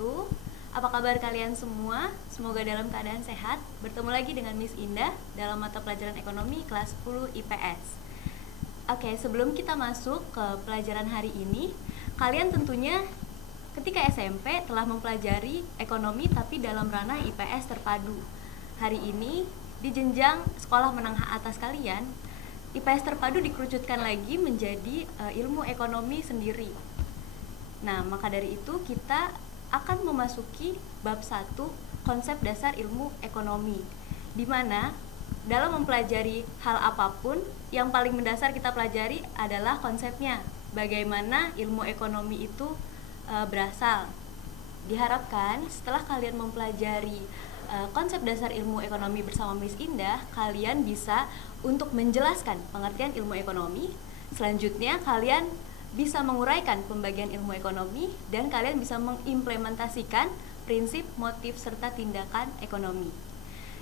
wabarakatuh. Apa kabar kalian semua? Semoga dalam keadaan sehat. Bertemu lagi dengan Miss Indah dalam mata pelajaran ekonomi kelas 10 IPS. Oke, sebelum kita masuk ke pelajaran hari ini, kalian tentunya ketika SMP telah mempelajari ekonomi tapi dalam ranah IPS terpadu. Hari ini di jenjang sekolah menengah atas kalian, IPS terpadu dikerucutkan lagi menjadi ilmu ekonomi sendiri. Nah, maka dari itu kita akan memasuki bab 1 konsep dasar ilmu ekonomi, di mana dalam mempelajari hal apapun yang paling mendasar kita pelajari adalah konsepnya, bagaimana ilmu ekonomi itu berasal. Diharapkan setelah kalian mempelajari konsep dasar ilmu ekonomi bersama Miss Indah, kalian bisa untuk menjelaskan pengertian ilmu ekonomi. Selanjutnya kalian bisa menguraikan pembagian ilmu ekonomi dan kalian bisa mengimplementasikan prinsip, motif, serta tindakan ekonomi.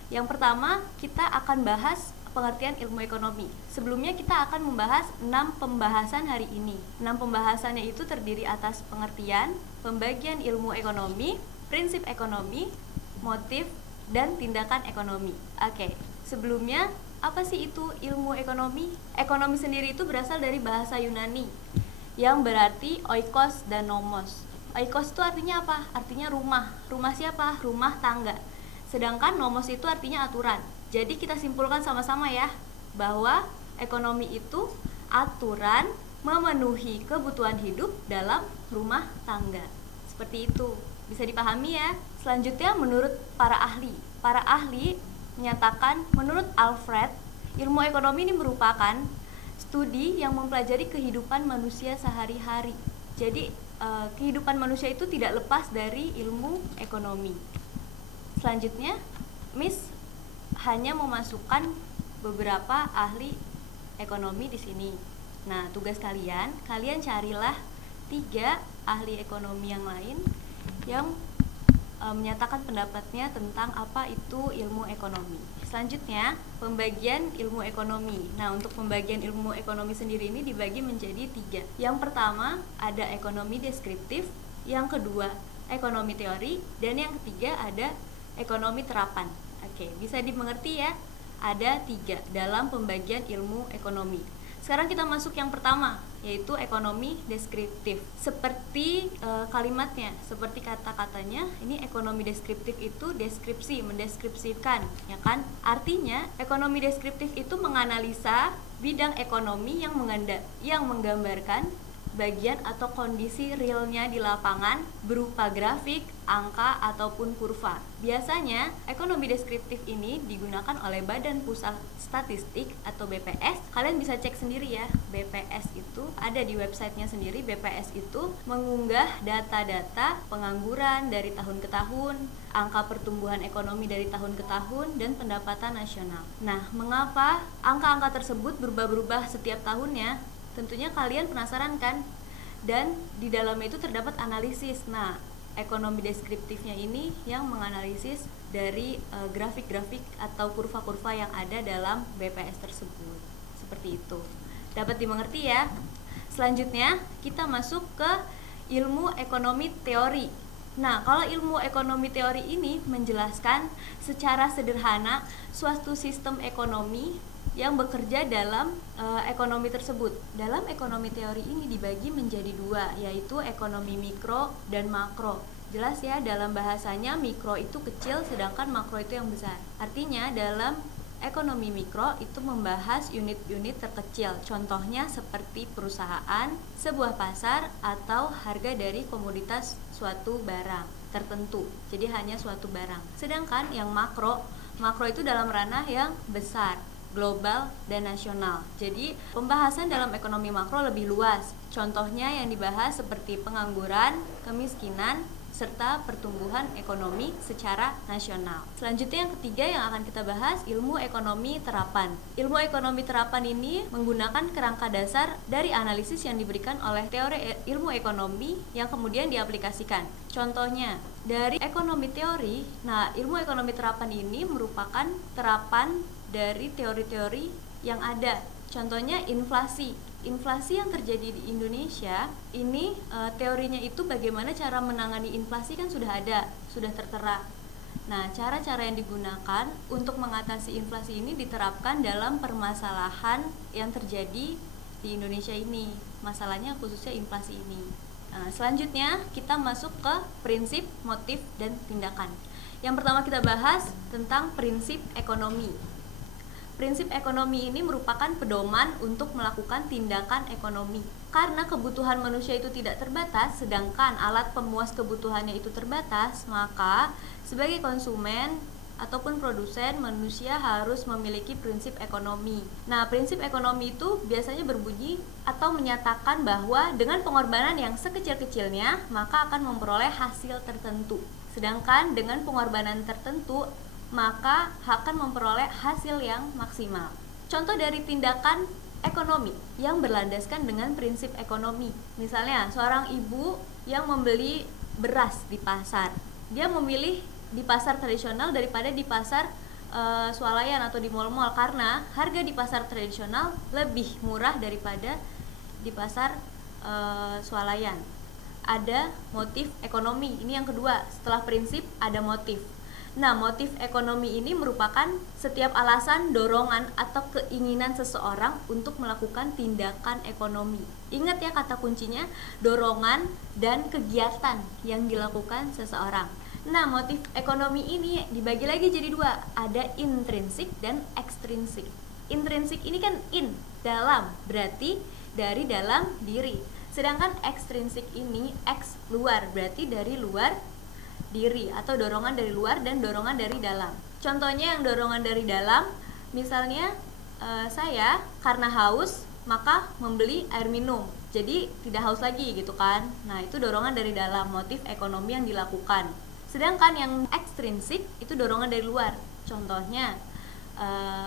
Yang pertama, kita akan bahas pengertian ilmu ekonomi. Sebelumnya kita akan membahas 6 pembahasan hari ini. 6 pembahasannya itu terdiri atas pengertian, pembagian ilmu ekonomi, prinsip ekonomi, motif, dan tindakan ekonomi. Oke, sebelumnya apa sih itu ilmu ekonomi? Ekonomi sendiri itu berasal dari bahasa Yunani yang berarti oikos dan nomos. Oikos itu artinya apa? Artinya rumah. Rumah siapa? Rumah tangga. Sedangkan nomos itu artinya aturan. Jadi kita simpulkan sama-sama ya, bahwa ekonomi itu aturan memenuhi kebutuhan hidup dalam rumah tangga. Seperti itu. Bisa dipahami ya? Selanjutnya menurut para ahli. Para ahli menyatakan menurut Alfred, ilmu ekonomi ini merupakan studi yang mempelajari kehidupan manusia sehari-hari. Jadi kehidupan manusia itu tidak lepas dari ilmu ekonomi. Selanjutnya, Miss hanya memasukkan beberapa ahli ekonomi di sini. Nah, tugas kalian carilah 3 ahli ekonomi yang lain yang menyatakan pendapatnya tentang apa itu ilmu ekonomi. Selanjutnya, pembagian ilmu ekonomi. Nah, untuk pembagian ilmu ekonomi sendiri ini dibagi menjadi 3. Yang pertama, ada ekonomi deskriptif. Yang kedua, ekonomi teori. Dan yang ketiga, ada ekonomi terapan. Oke, bisa dimengerti ya? Ada 3 dalam pembagian ilmu ekonomi. Sekarang kita masuk yang pertama, yaitu ekonomi deskriptif. Seperti kalimatnya, seperti kata-katanya, ini ekonomi deskriptif itu deskripsi, mendeskripsikan, ya kan? Artinya, ekonomi deskriptif itu menganalisa bidang ekonomi yang menggambarkan bagian atau kondisi realnya di lapangan berupa grafik, angka, ataupun kurva. Biasanya, ekonomi deskriptif ini digunakan oleh Badan Pusat Statistik atau BPS. Kalian bisa cek sendiri ya, BPS itu ada di websitenya sendiri. BPS itu mengunggah data-data pengangguran dari tahun ke tahun, angka pertumbuhan ekonomi dari tahun ke tahun, dan pendapatan nasional. Nah, mengapa angka-angka tersebut berubah-ubah setiap tahunnya? Tentunya kalian penasaran kan? Dan di dalamnya itu terdapat analisis. Nah, ekonomi deskriptifnya ini yang menganalisis dari grafik-grafik atau kurva-kurva yang ada dalam BPS tersebut. Seperti itu. Dapat dimengerti ya? Selanjutnya, kita masuk ke ilmu ekonomi teori. Nah, kalau ilmu ekonomi teori ini menjelaskan secara sederhana suatu sistem ekonomi yang bekerja dalam ekonomi tersebut. Dalam ekonomi teori ini dibagi menjadi 2, yaitu ekonomi mikro dan makro. Jelas ya, dalam bahasanya mikro itu kecil sedangkan makro itu yang besar. Artinya dalam ekonomi mikro itu membahas unit-unit terkecil. Contohnya seperti perusahaan, sebuah pasar, atau harga dari komoditas suatu barang tertentu. Jadi hanya suatu barang. Sedangkan yang makro itu dalam ranah yang besar, global dan nasional. Jadi pembahasan dalam ekonomi makro lebih luas. Contohnya yang dibahas seperti pengangguran, kemiskinan, serta pertumbuhan ekonomi secara nasional. Selanjutnya yang ketiga yang akan kita bahas, ilmu ekonomi terapan. Ilmu ekonomi terapan ini menggunakan kerangka dasar dari analisis yang diberikan oleh teori ilmu ekonomi yang kemudian diaplikasikan. Contohnya, dari ekonomi teori, nah ilmu ekonomi terapan ini merupakan terapan dari teori-teori yang ada. Contohnya inflasi. inflasi yang terjadi di Indonesia ini teorinya itu bagaimana cara menangani inflasi kan sudah ada, sudah tertera. Nah, cara-cara yang digunakan untuk mengatasi inflasi ini diterapkan dalam permasalahan yang terjadi di Indonesia ini. Masalahnya khususnya inflasi ini. Nah, selanjutnya kita masuk ke prinsip, motif, dan tindakan. Yang pertama kita bahas tentang prinsip ekonomi. Prinsip ekonomi ini merupakan pedoman untuk melakukan tindakan ekonomi. Karena kebutuhan manusia itu tidak terbatas, sedangkan alat pemuas kebutuhannya itu terbatas, maka sebagai konsumen ataupun produsen, manusia harus memiliki prinsip ekonomi. Nah, prinsip ekonomi itu biasanya berbunyi atau menyatakan bahwa dengan pengorbanan yang sekecil-kecilnya, maka akan memperoleh hasil tertentu. Sedangkan dengan pengorbanan tertentu, maka akan memperoleh hasil yang maksimal. Contoh dari tindakan ekonomi yang berlandaskan dengan prinsip ekonomi. Misalnya, seorang ibu yang membeli beras di pasar. Dia memilih di pasar tradisional daripada di pasar swalayan atau di mal-mal, karena harga di pasar tradisional lebih murah daripada di pasar swalayan. Ada motif ekonomi. Ini yang kedua, setelah prinsip ada motif. Nah, motif ekonomi ini merupakan setiap alasan, dorongan, atau keinginan seseorang untuk melakukan tindakan ekonomi. Ingat ya kata kuncinya, dorongan dan kegiatan yang dilakukan seseorang. Nah, motif ekonomi ini dibagi lagi jadi dua, ada intrinsik dan ekstrinsik. Intrinsik ini kan dalam, berarti dari dalam diri. Sedangkan ekstrinsik ini luar, berarti dari luar diri, atau dorongan dari luar dan dorongan dari dalam. Contohnya yang dorongan dari dalam, misalnya saya karena haus maka membeli air minum, jadi tidak haus lagi gitu kan. Nah, itu dorongan dari dalam, motif ekonomi yang dilakukan. Sedangkan yang ekstrinsik itu dorongan dari luar. Contohnya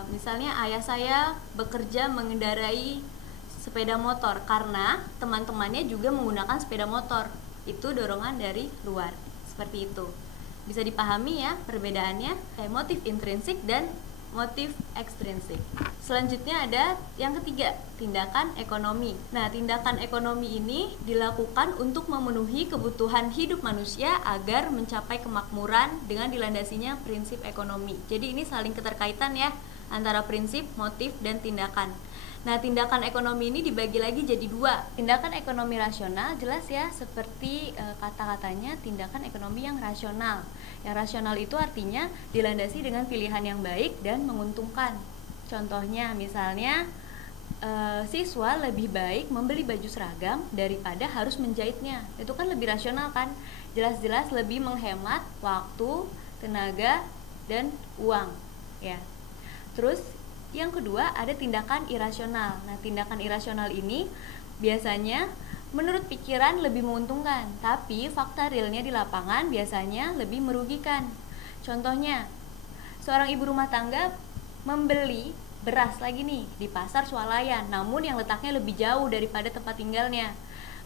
misalnya ayah saya bekerja mengendarai sepeda motor karena teman-temannya juga menggunakan sepeda motor, itu dorongan dari luar. Seperti itu. Bisa dipahami ya perbedaannya, kayak motif intrinsik dan motif ekstrinsik. Selanjutnya ada yang ketiga, tindakan ekonomi. Nah, tindakan ekonomi ini dilakukan untuk memenuhi kebutuhan hidup manusia agar mencapai kemakmuran dengan dilandasinya prinsip ekonomi. Jadi ini saling keterkaitan ya antara prinsip, motif, dan tindakan. Nah, tindakan ekonomi ini dibagi lagi jadi dua. Tindakan ekonomi rasional, jelas ya, seperti kata-katanya, tindakan ekonomi yang rasional. Yang rasional itu artinya dilandasi dengan pilihan yang baik dan menguntungkan. Contohnya, misalnya siswa lebih baik membeli baju seragam daripada harus menjahitnya. Itu kan lebih rasional kan? Jelas-jelas lebih menghemat waktu, tenaga, dan uang. Ya. Terus yang kedua ada tindakan irasional. Nah, tindakan irasional ini biasanya menurut pikiran lebih menguntungkan, tapi fakta realnya di lapangan biasanya lebih merugikan. Contohnya, seorang ibu rumah tangga membeli beras lagi nih di pasar swalayan, namun yang letaknya lebih jauh daripada tempat tinggalnya.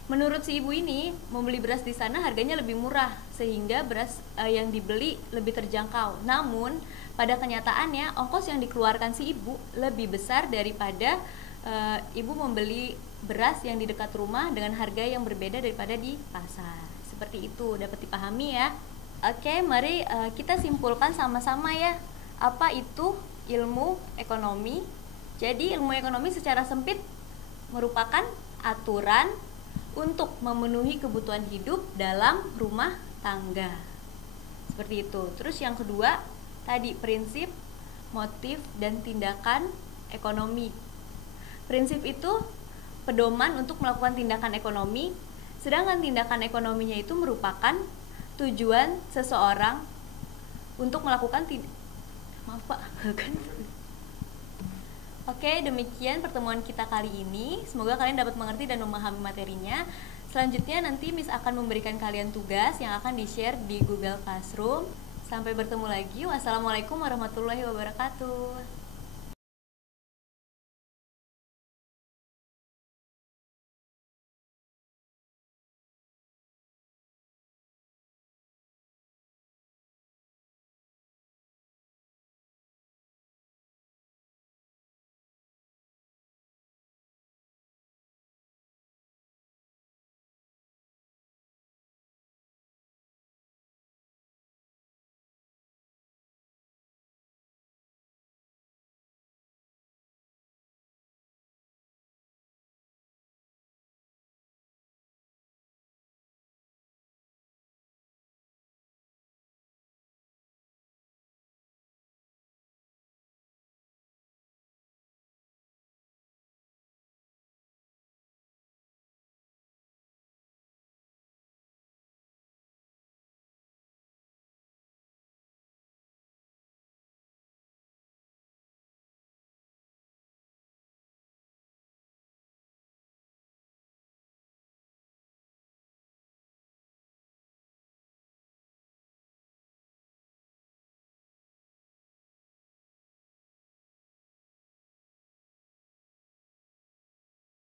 Menurut si ibu ini, membeli beras di sana harganya lebih murah, sehingga beras yang dibeli lebih terjangkau. Namun, pada kenyataannya, ongkos yang dikeluarkan si ibu lebih besar daripada ibu membeli beras yang di dekat rumah dengan harga yang berbeda daripada di pasar. Seperti itu, dapat dipahami ya. Oke, mari kita simpulkan sama-sama ya. Apa itu ilmu ekonomi? Jadi, ilmu ekonomi secara sempit merupakan aturan untuk memenuhi kebutuhan hidup dalam rumah tangga. Seperti itu. Terus yang kedua, tadi prinsip, motif, dan tindakan ekonomi. Prinsip itu pedoman untuk melakukan tindakan ekonomi, sedangkan tindakan ekonominya itu merupakan tujuan seseorang untuk melakukan Oke, demikian pertemuan kita kali ini. Semoga kalian dapat mengerti dan memahami materinya. Selanjutnya nanti Miss akan memberikan kalian tugas yang akan di-share di Google Classroom. Sampai bertemu lagi. Wassalamualaikum warahmatullahi wabarakatuh.